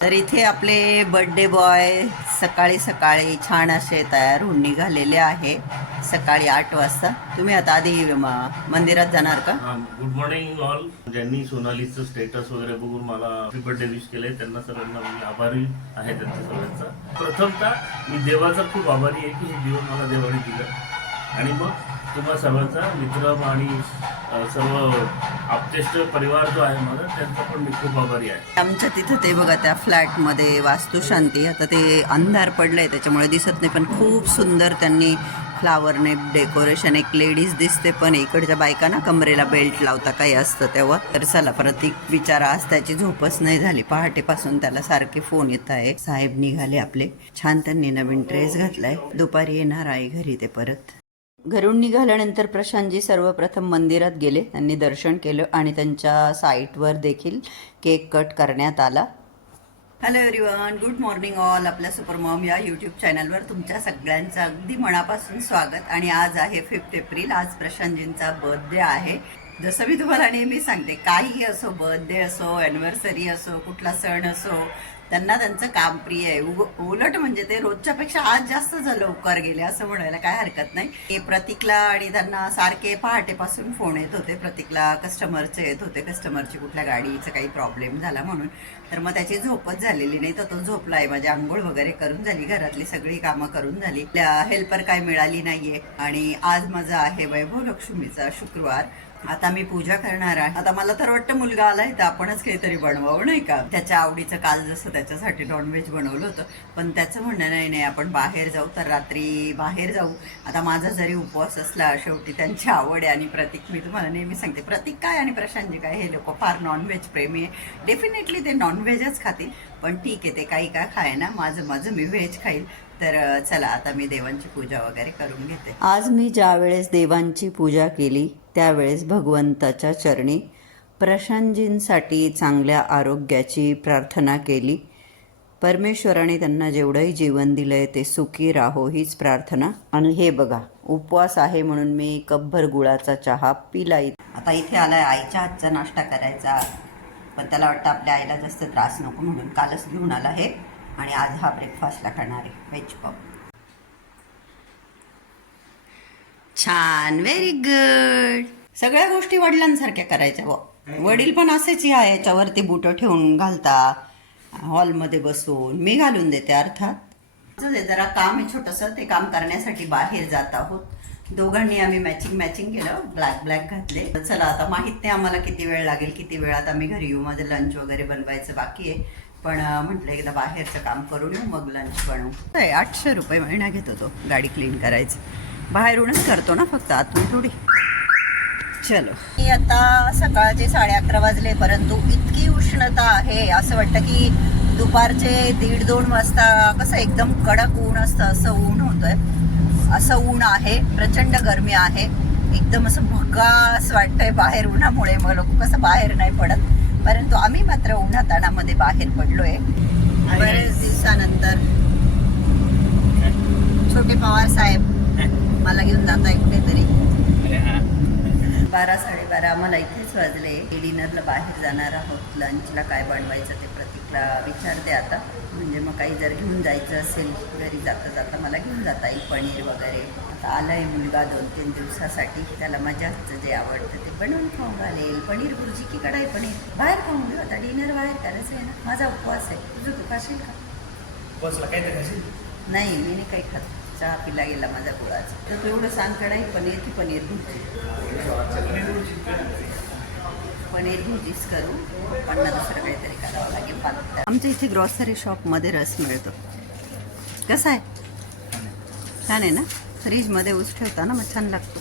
तर इथे आपले बर्थडे बॉय सकाळी सकाळी छान असे तयार होऊन निघालेले आहे. सकाळी आठ वाजता. तुम्ही आता आधी मंदिरात जाणार का? गुड मॉर्निंग ऑल ज्यांनी सोनालीचं स्टेटस वगैरे बघून मला हॅपी बर्थडे विश केले त्यांना सर्वांना मी आभारी आहे त्यांच्या सगळ्यांचा. प्रथमतः मी देवाचा खूप आभारी आहे की हे जीवन मला देवाने दिलं. आणि मग तुम्हा सर्वांचा मित्र आणि सर्व आपतेष्ट परिवार जो आहे माझा त्यांचा पण मी खूप आभारी आहे. आमच्या तिथं ते बघा त्या फ्लॅटमध्ये वास्तुशांती आता ते अंधार पडलंय त्याच्यामुळे दिसत नाही पण खूप सुंदर त्यांनी फ्लावरने डेकोरेशन एक लेडीज दिसते पण इकडच्या बायका ना कमरेला बेल्ट लावता काही असतं तेव्हा. तर चला परत एक विचार आज त्याची झोपच नाही झाली पहाटेपासून त्याला सारखे फोन येत आहे. साहेब निघाले आपले. छान त्यांनी नवीन ड्रेस घातलाय. दुपारी येणार आहे घरी ते परत. घरून निघाल्यानंतर प्रशांतजी सर्वप्रथम मंदिरात गेले. त्यांनी दर्शन केलं आणि त्यांच्या साईटवर देखील केक कट करण्यात आला. Hello everyone good morning all आपल्या सुपरमॉम या यूट्यूब चॅनलवर तुमच्या सगळ्यांचं अगदी मनापासून स्वागत. आणि आज आहे फिफ्थ एप्रिल आज प्रशांतजींचा बर्थडे आहे. जसं मी तुम्हाला नेहमी सांगते काहीही असो बर्थडे असो ॲनिव्हर्सरी असो कुठला सण असो त्यांना त्यांचं काम प्रिय आहे. उग- उलट म्हणजे ते रोजच्या पेक्षा आज जास्त झालं लवकर गेले असं म्हणायला काय हरकत नाही. हे प्रतीकला आणि त्यांना सारखे पहाटेपासून फोन येत होते. प्रतीकला कस्टमरचे येत होते. कस्टमरची कुठल्या गाडीचं काही प्रॉब्लेम झाला म्हणून. तर मग त्याची झोपच झालेली नाही. तर तो झोपलाय. माझी आंघोळ वगैरे करून झाली. घरातली सगळी कामं करून झाली. हेल्पर काय मिळाली नाहीये. आणि आज माझा आहे वैभव लक्ष्मीचा शुक्रवार. आता मी पूजा करणार आहे. आता मला तर वाटतं मुलगा आलाय तर आपणच काहीतरी बनवावं नाही का? त्याच्या आवडीचं काल जसं त्याच्यासाठी नॉनव्हेज बनवलं होतं. पण त्याचं म्हणणं नाही नाही आपण बाहेर जाऊ तर रात्री बाहेर जाऊ. आता माझा जरी उपवास असला शेवटी त्यांची आवड आहे आणि प्रतीक मी तुम्हाला नेहमी सांगते प्रतीक काय आणि प्रशांतजी काय हे लोक फार नॉनव्हेज प्रेमी आहे. डेफिनेटली ते नॉनव्हेजच खातील पण ठीक आहे ते काही काय खाय ना माझं माझं मी व्हेज खाईल. तर चला आता मी देवांची पूजा वगैरे करून घेते. आज मी ज्या वेळेस देवांची पूजा केली त्यावेळेस भगवंताच्या चरणी प्रशांतजींसाठी चांगल्या आरोग्याची प्रार्थना केली. परमेश्वराने त्यांना जेवढंही जीवन दिलंय ते सुखी राहो हीच प्रार्थना. आणि हे बघा उपवास आहे म्हणून मी कपभर गुळाचा चहा पिला आता इथे आलाय आईच्या हातचा नाश्ता करायचा. पण त्याला वाटतं आपल्या आईला जास्त त्रास नको म्हणून कालच घेऊन आला हे. आणि आज हा ब्रेकफास्टला खाणार आहे व्हेज पप छान व्हेरी गुड सगळ्या गोष्टी वडिलांसारख्या करायच्या व वडील पण असेच या याच्यावरती बुट ठेवून घालता हॉलमध्ये बसून. मी घालून देते अर्थात. जरा काम आहे छोटंसं ते काम करण्यासाठी बाहेर जात आहोत. दोघांनी आम्ही मॅचिंग मॅचिंग केलं ब्लॅक ब्लॅक घातले. तर चला आता माहीत नाही आम्हाला किती वेळ लागेल किती वेळात आम्ही घरी येऊ. माझं लंच वगैरे बनवायचं बाकी आहे. पण म्हटलं एकदा बाहेरचं काम करून येऊ मग लंच बनवू. आठशे रुपये महिना घेतो तो गाडी क्लीन करायचं. बाहेरूनच करतो ना फक्त आतून थोडी. चलो. मी आता सकाळचे साडे अकरा वाजले परंतु इतकी उष्णता आहे असं वाटतं की दुपारचे दीड दोन वाजता कसं एकदम कडक ऊन असतं असं ऊन होतंय. असं ऊन आहे प्रचंड गरमी आहे. एकदम असं भकास वाटतंय बाहेर उन्हामुळे. मग लोक कसं बाहेर नाही पडत. परंतु आम्ही मात्र उन्हाताणामध्ये बाहेर पडलोय. बरेच दिवसानंतर. छोटे पवार साहेब मला घेऊन जात आहे कुठेतरी. बारा साडेबारा आम्हाला इथेच वाजले. डिनरला बाहेर जाणार आहोत. लंचला काय बनवायचं ते प्रतीकला विचारते आता. म्हणजे मग काही जर घेऊन जायचं असेल घरी जाता जाता मला घेऊन जाता येईल पनीर वगैरे. आता आलाय मुलगा दोन तीन दिवसासाठी. त्याला मजाच जे आवडतं ते बनवून खाऊ घालेल. पनीर भुर्जी की कढाई पनीर? बाहेर खाऊन घेऊ आता. डिनर बाहेर करायचं आहे ना. माझा उपवास आहे. तुझं तू खाशील का? बसला काय तर खाशील? नाही मी नाही काही खात. चहा पिला गेला माझा गुळाचा तर तू एवढं सांग कढाई पनीर की पनीर भुर्जी? पनीर भुर्जीच करू पण दुसरं काहीतरी करावं लागेल पालक आमच्या इथे ग्रॉसरी शॉपमध्ये रस मिळतो. कसा आहे? छान आहे ना? फ्रीजमध्ये ऊस ठेवता ना मग छान लागतो.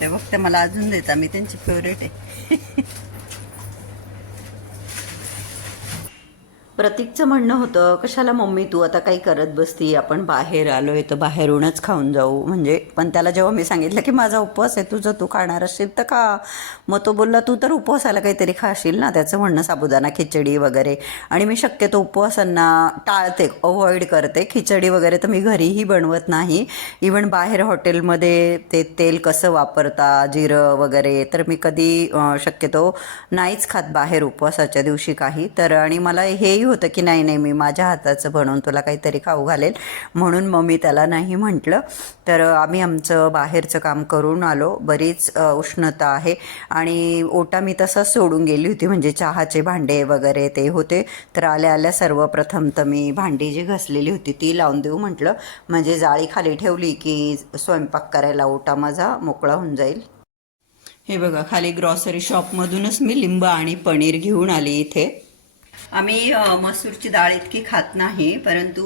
ते बघते मला अजून देता मी त्यांची फेवरेट आहे. प्रतीकचं म्हणणं होतं कशाला मम्मी तू आता काही करत बसती? आपण बाहेर आलो आहे तर बाहेरूनच खाऊन जाऊ. म्हणजे पण त्याला जेव्हा मी सांगितलं की माझा उपवास आहे तुझं तू खाणार असशील तर खा. मग तो बोलला तू तर उपवासाला काहीतरी खाशील ना? त्याचं म्हणणं साबुदाणा खिचडी वगैरे. आणि मी शक्यतो उपवासांना टाळते अवॉइड करते. खिचडी वगैरे तर मी घरीही बनवत नाही. इवन बाहेर हॉटेलमध्ये ते तेल कसं वापरता जिरं वगैरे तर मी कधी शक्यतो नाहीच खात बाहेर उपवासाच्या दिवशी काही. तर आणि मला हेही होतं की नाही नाही मी माझ्या हाताचं बनवून तुला काहीतरी खाऊ घालेल. म्हणून मग मी त्याला नाही म्हटलं. तर आम्ही आमचं बाहेरचं काम करून आलो. बरीच उष्णता आहे. आणि ओटा मी तसाच सोडून गेली होती. म्हणजे चहाचे भांडे वगैरे ते होते. तर आल्या आल्या सर्वप्रथम तर मी भांडी जी घसलेली होती ती लावून देऊ म्हटलं. म्हणजे जाळी खाली ठेवली की स्वयंपाक करायला ओटा माझा मोकळा होऊन जाईल. हे बघा खाली ग्रॉसरी शॉपमधूनच मी लिंब आणि पनीर घेऊन आली इथे. आम्ही मसूरची डाळ इतकी खात नाही परंतु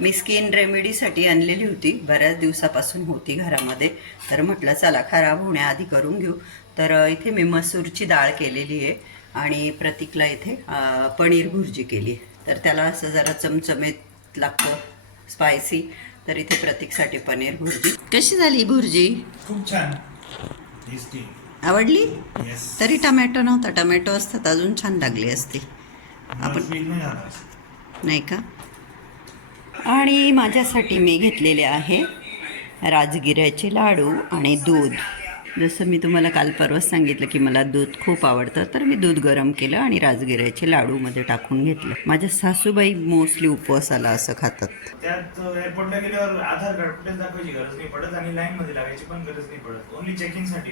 मी स्किन रेमेडीसाठी आणलेली होती. बऱ्याच दिवसापासून होती घरामध्ये. तर म्हटलं चला खराब होण्याआधी करून घेऊ. तर इथे मी मसूरची डाळ केलेली आहे आणि प्रतीकला इथे पनीर भुर्जी केली आहे. तर त्याला असं जरा चमचमीत लागतं स्पायसी तर इथे प्रतीकसाठी पनीर भुर्जी. कशी झाली भुर्जी? खूप छान. आवडली? येस तरी टमॅटो नव्हता. टमॅटो असतात अजून छान लागली असती. आपण नाही का? आणि माझ्यासाठी मी घेतलेले आहे राजगिऱ्याचे लाडू आणि दूध. जसं मी तुम्हाला काल परवाच सांगितलं की मला दूध खूप आवडतं तर मी दूध गरम केलं आणि राजगिऱ्याचे लाडूमध्ये टाकून घेतलं. माझ्या सासूबाई मोस्टली उपवासाला असं खातात. त्यात एअरपोर्टला गेल्यावर आधार कार्ड कुठेच दाखवायची गरज नाही पडत आणि लागायची पण गरज नाही पडत. ओनली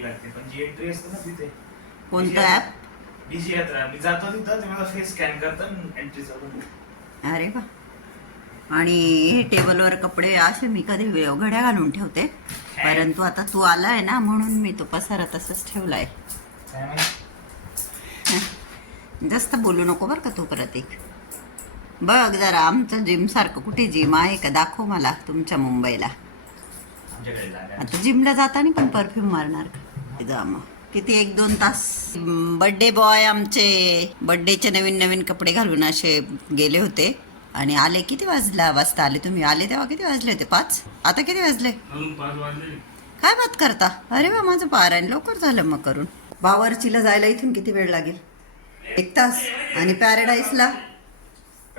लागते पण जी एंट्री असते ना तिथे. कोणतं ॲप डीजी यात्रा मी जातो तिथं ते मला फेस स्कॅन करतात एंट्री चालू अरे वा. आणि हे टेबलवर कपडे असे मी कधी घड्या घालून ठेवते. परंतु आता तू आलाय ना म्हणून मी तो पसारा तसंच ठेवलाय. काय माहिती? जास्त बोलू नको बरं का तू प्रतीक बघ जरा आमचं जिम सारखं कुठे जिम आहे का दाखव मला तुमच्या मुंबईला. आता जिमला जाताना पण परफ्यूम मारणार का? मग किती एक दोन तास. बड्डे बॉय आमचे बड्डेचे नवीन नवीन कपडे घालून असे गेले होते. आणि आले किती वाजला वाजता आले तुम्ही? आले तेव्हा किती वाजले होते? पाच? आता किती वाजले? काय बात करता? अरे वा माझं पारायण लवकर झालं मग करून. बावरचीला जायला इथून किती वेळ लागेल? एक तास. आणि पॅराडाईसला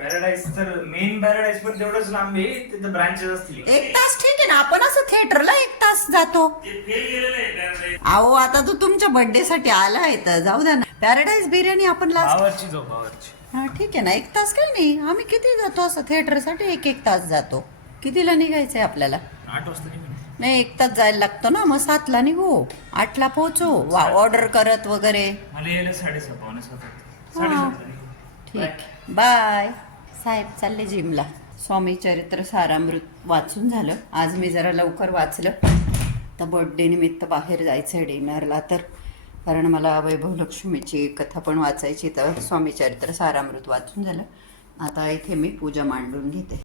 पॅराडाईज तर मेन पॅराडाईज पण तेवढंच लांब आहे तिथं ब्रांचेस असतील. एक तास ठीक आहे ना आपण असं थिएटरला एक तास जातो. ते फेल गेलेलं आहे त्यामध्ये. अहो आता तू तुमच्या बर्थडे साठी आला आहे तर जाऊ द्या ना. पॅराडाईज बिर्याणी आपण लास्ट पावरची जो पावरची हा ठीक आहे ना एक तास काही नाही. आम्ही किती जातो असं थिएटरसाठी एक एक तास जातो. कितीला निघायचंय आपल्याला? आठ वाजता निघून नाही एक तास जायला लागतो ना. मग सातला निघू. आठला पोहोचू. वा ऑर्डर करत वगैरे. मला यायला साडेसहा पावणे सात. साडेसातला निघू. ठीक. बाय साहेब चालले जिमला स्वामी चरित्र सारामृत वाचून झालं. आज मी जरा लवकर वाचलं. तर बर्थडे निमित्त बाहेर जायचं आहे डिनरला तर. कारण मला वैभव लक्ष्मीची कथा पण वाचायची तर स्वामी चरित्र सारामृत वाचून झालं. आता इथे मी पूजा मांडून घेते.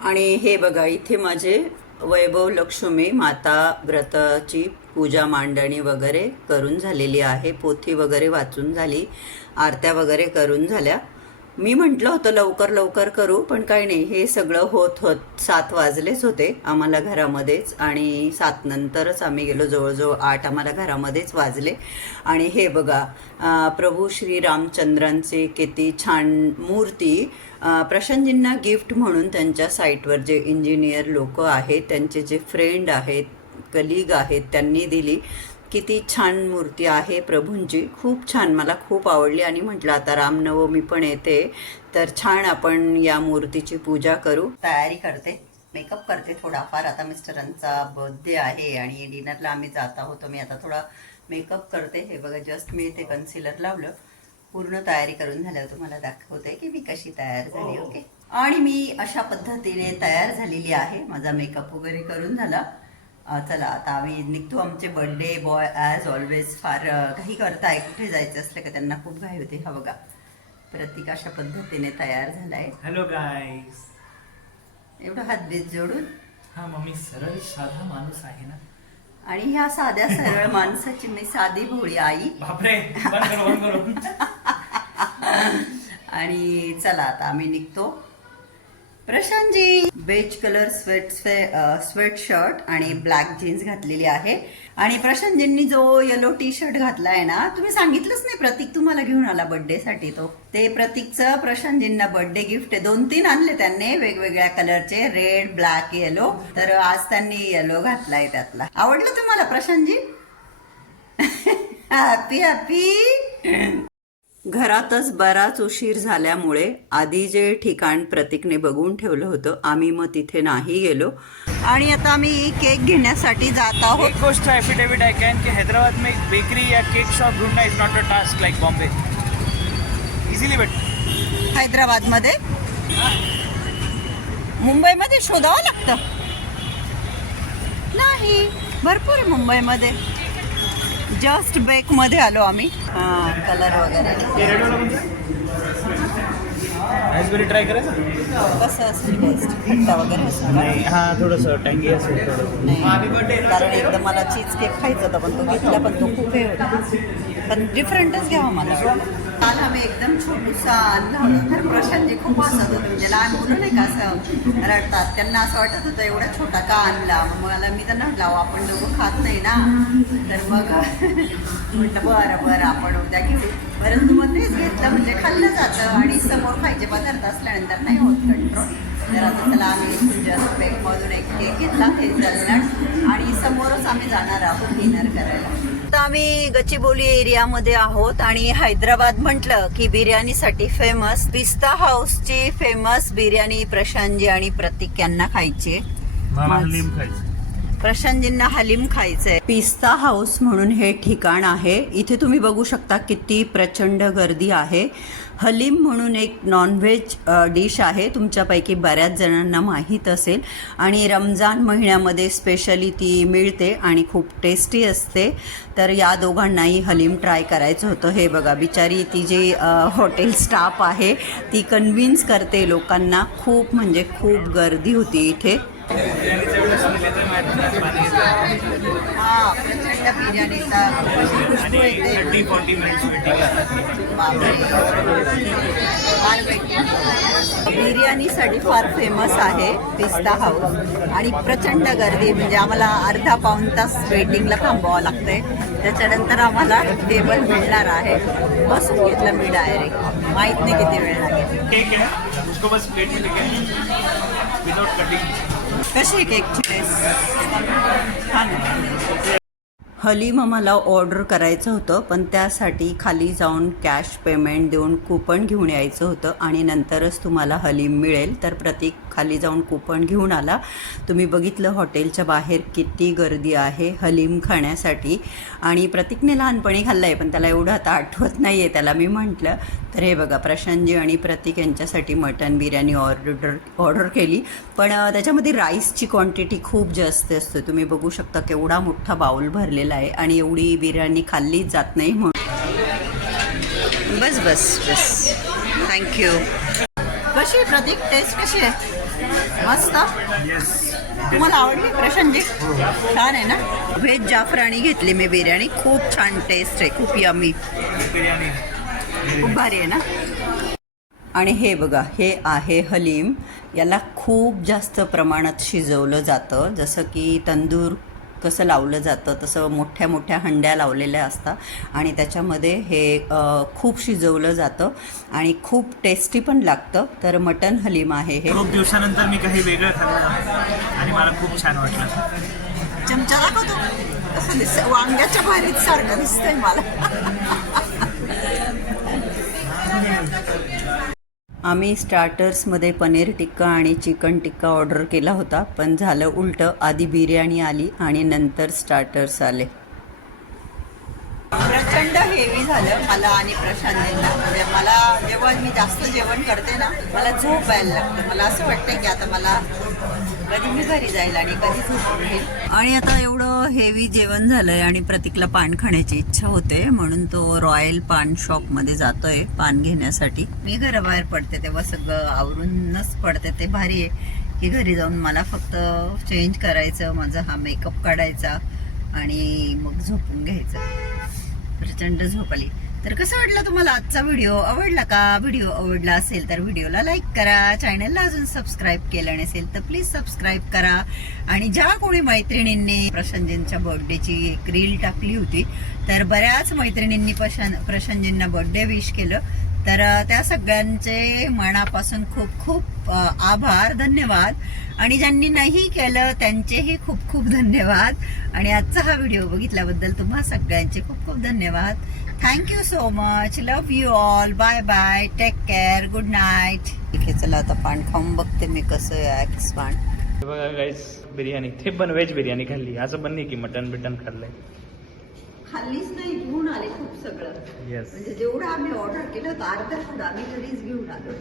आणि हे बघा इथे माझे वैभव लक्ष्मी माता व्रताची पूजा मांडणी वगैरे करून झालेली आहे. पोथी वगैरे वाचून झाली. आरत्या वगैरे करून झाल्या. मी म्हटलं होतं लवकर लवकर करू पण काही नाही. हे सगळं होत होत सात वाजलेच होते आम्हाला घरामध्येच आणि सात नंतरच आम्ही गेलो. जवळजवळ आठ आम्हाला घरामध्येच वाजले. आणि हे बघा प्रभू श्री रामचंद्रांचे किती छान मूर्ती. प्रशांतजींना गिफ्ट म्हणून त्यांच्या साईटवर जे इंजिनियर लोक आहेत त्यांचे जे फ्रेंड आहेत कलीग आहेत त्यांनी दिली. किती छान मूर्ती आहे प्रभूंची. खूप छान मला खूप आवडली. आणि म्हटलं आता रामनवमी पण येते तर छान आपण या मूर्तीची पूजा करू. तयारी करते मेकअप करते थोडाफार. आता मिस्टरांचा बर्थडे आहे आणि डिनरला आम्ही जात आहोत. मी आता थोडा मेकअप करते. हे बघा जस्ट मी इथे कन्सिलर लावलं. पूर्ण तयारी करून झाल्यावर तुम्हाला दाखवते की मी कशी तयार झाली ओके? आणि मी अशा पद्धतीने तयार झालेली आहे. माझा मेकअप वगैरे करून झाला. चला आता आम्ही निघतो आमचे बर्थडे बॉय ॲज ऑलवेज फार घाई करताय. कुठे जायचं असलं का त्यांना खूप घाई होते. हा बघा. प्रतीक अशा पद्धतीने तयार झालाय. हॅलो गाईस एवढं हात बीत जोडून. हा मम्मी सरळ साधा माणूस आहे ना? आणि ह्या साध्या सरळ माणसाची मी साधी भोळी आई. बापरे. बंद करू बंद करू. आणि चला आता आम्ही निघतो. Prashantji. Beige colour sweat sweat shirt आणि ब्लॅक जीन्स घातलेली आहे. आणि प्रशांतजींनी जो येलो टी शर्ट घातलाय ना तुम्ही सांगितलंच नाही प्रतीक तुम्हाला घेऊन आला बर्थडे साठी तो. ते प्रतीकचं प्रशांतजींना बर्थडे गिफ्ट आहे. दोन तीन आणले त्यांनी वेगवेगळ्या कलरचे रेड ब्लॅक येलो तर आज त्यांनी येलो घातलाय त्यातला. आवडलं तुम्हाला प्रशांतजी? हॅपी हॅपी घरातच बराच उशीर झाल्यामुळे आधी जे ठिकाण प्रतीकने बघून ठेवलं होतं आम्ही मग तिथे नाही गेलो. आणि आता आम्ही केक घेण्यासाठी जात आहोत. एक गोष्ट एफिडेविट आहे कॅन की हैदराबाद में एक बेकरी या केक शॉप ढूंढना is not a task like Bombay easily but हैदराबादमध्ये? मुंबईमध्ये शोधावं लागतं. नाही भरपूर आहे मुंबईमध्ये. जस्ट बेकमध्ये आलो आम्ही. हा कलर वगैरे. ट्राय करायचं? कसं असेल टेस्ट खट्टा वगैरे असेल हा थोडंसं टँगी असेल नाही कारण एकदा मला चीज केक खायचा होता पण तो घेतला पण तो खूप हे होता पण डिफरंटच घ्यावा मला. काल आम्ही एकदम छोटूसा आणला प्रशांत तर खूप हसत होते म्हणजे लहान मुलं नाही का असं रडतात त्यांना असं वाटत होतं एवढा छोटा का आणला? मग मला मी त्यांना म्हटलं आपण दोघं खात नाही ना. तर मग म्हटलं बरं बरं आपण उद्या घेऊ. परंतु मग तेच घेतलं म्हणजे खाल्लं जातं आणि समोर खायचे पदार्थ असल्यानंतर नाही होत कंट्रोल तर आता त्याला आम्ही जस्ट बेकमधून एक केक घेतला हेझलनट आणि समोरच आम्ही जाणार आहोत डिनर करायला. आता आम्ही गचिबोली एरियामध्ये आहोत आणि हैदराबाद म्हटलं की बिर्याणीसाठी फेमस पिस्ता हाऊसची फेमस बिर्याणी प्रशांतजी आणि प्रतीक यांना खायची. प्रशांतजींना हलीम खायचंय. पिस्ता हाऊस म्हणून हे ठिकाण आहे. इथे तुम्ही बघू शकता किती प्रचंड गर्दी आहे. हलीम म्हणून एक नॉनव्हेज डिश आहे. तुमच्यापैकी बऱ्याच जणांना माहीत असेल. आणि रमजान महिन्यामध्ये स्पेशली ती मिळते आणि खूप टेस्टी असते. तर या दोघांनाही हलीम ट्राय करायचं होतं. हे बघा बिचारी ती जी हॉटेल स्टाफ आहे ती कन्व्हिन्स करते लोकांना खूप म्हणजे खूप गर्दी होती इथे. प्रचंड बिर्याणीचा खुशबू येते. बिर्याणीसाठी फार फेमस आहे पिस्ता हाऊस. आणि प्रचंड गर्दी म्हणजे आम्हाला अर्धा पाऊण तास वेटिंगला थांबावं लागतंय. त्याच्यानंतर आम्हाला टेबल मिळणार आहे. बसून घेतलं मी डायरेक्ट माहीत नाही किती वेळ लागेल. केक कशी छान आहे. हलीम मला ऑर्डर करायचं होतं पण त्यासाठी खाली जाऊन कॅश पेमेंट देऊन कुपन घेऊन यायचं होतं आणि नंतरच तुम्हाला हलीम मिळेल. तर प्रतीक खाली जाऊन कुपन घेऊन आला. तुम्ही बघितलं हॉटेलच्या बाहेर किती गर्दी आहे हलीम खाण्यासाठी. आणि प्रतीकने लहानपणी खाल्लं आहे पण त्याला एवढं आता आठवत नाही आहे त्याला मी म्हटलं. तर हे बघा प्रशांतजी आणि प्रतीक यांच्यासाठी मटन बिर्याणी ऑर्डर ऑर्डर केली. पण त्याच्यामध्ये राईसची क्वांटिटी खूप जास्त असते. तुम्ही बघू शकता केवढा मोठा बाउल भरलेला आहे. आणि एवढी बिर्याणी खाल्लीच जात नाही म्हणून. बस बस बस. थँक्यू कशी प्रतीक? टेस्ट कशी आहे? मस्त. तुम्हाला आवडली प्रशांतजी? छान आहे ना? व्हेज जाफराणी घेतली मी बिर्याणी. खूप छान टेस्ट आहे. खूप यमी खूप भारी आहे ना? आणि हे बघा हे आहे हलीम. याला खूप जास्त प्रमाणात शिजवलं जातं. जसं की तंदूर कसं लावलं जातं तसं मोठ्या मोठ्या हंड्या लावलेल्या असतात आणि त्याच्यामध्ये हे खूप शिजवलं जातं आणि खूप टेस्टी पण लागतं. तर मटन हलीम आहे हे. खूप दिवसानंतर मी काही वेगळं खाल्लं आणि मला खूप छान वाटलं. वांग्याच्या भारीत सारखं दिसतंय मला. आम्ही स्टार्टर्समध्ये पनीर टिक्का आणि चिकन टिक्का ऑर्डर केला होता पण झालं उलटं. आधी बिर्याणी आली आणि नंतर स्टार्टर्स आले. प्रचंड हेवी झालं मला आणि प्रशांतींना म्हणजे मला जेव्हा मी जास्त जेवण करते ना मला झोप यायला लागते. मला असं वाटतं की आता मला कधी मी घरी जाईल आणि कधी झोपून आणि आता एवढं हेवी जेवण झालंय आणि प्रतीकला पान खाण्याची इच्छा होते म्हणून तो रॉयल पान शॉपमध्ये जातोय पान घेण्यासाठी. मी घराबाहेर पडते तेव्हा सगळं आवरूनच पडते ते भारी आहे की घरी जाऊन मला फक्त चेंज करायचं माझा हा मेकअप काढायचा आणि मग झोपून घ्यायचं. प्रचंड झोप आली. तर कसं वाटलं तुम्हाला आजचा व्हिडिओ आवडला का? व्हिडिओ आवडला असेल तर व्हिडिओला लाईक करा. चॅनलला अजून सबस्क्राईब केलं नसेल तर प्लीज सबस्क्राईब करा. आणि ज्या कोणी मैत्रिणींनी प्रशांतजींच्या बर्थडेची एक रील टाकली होती तर बऱ्याच मैत्रिणींनी प्रशां प्रशांतजींना बर्थडे विश केलं. तर त्या सगळ्यांचे मनापासून खूप खूप आभार धन्यवाद. आणि ज्यांनी नाही केलं त्यांचेही खूप खूप धन्यवाद. आणि आजचा हा व्हिडिओ बघितल्याबद्दल तुम्हा सगळ्यांचे खूप खूप धन्यवाद. Thank you so much love you all bye bye take care good night ठीक आहे चला आता पान खाऊन बघते मी कसं आहे ॲक्स पान. बघा गाईस बिर्याणी. ते पण व्हेज बिर्याणी खाल्ली. असं पण नाही की मटन बिटन खाल्लंय. खाल्लीच नाही घेऊन आले खूप सगळं. येस म्हणजे जेवढं आम्ही ऑर्डर केलं होतं अर्धा फूड आम्ही घरीच घेऊन आलो.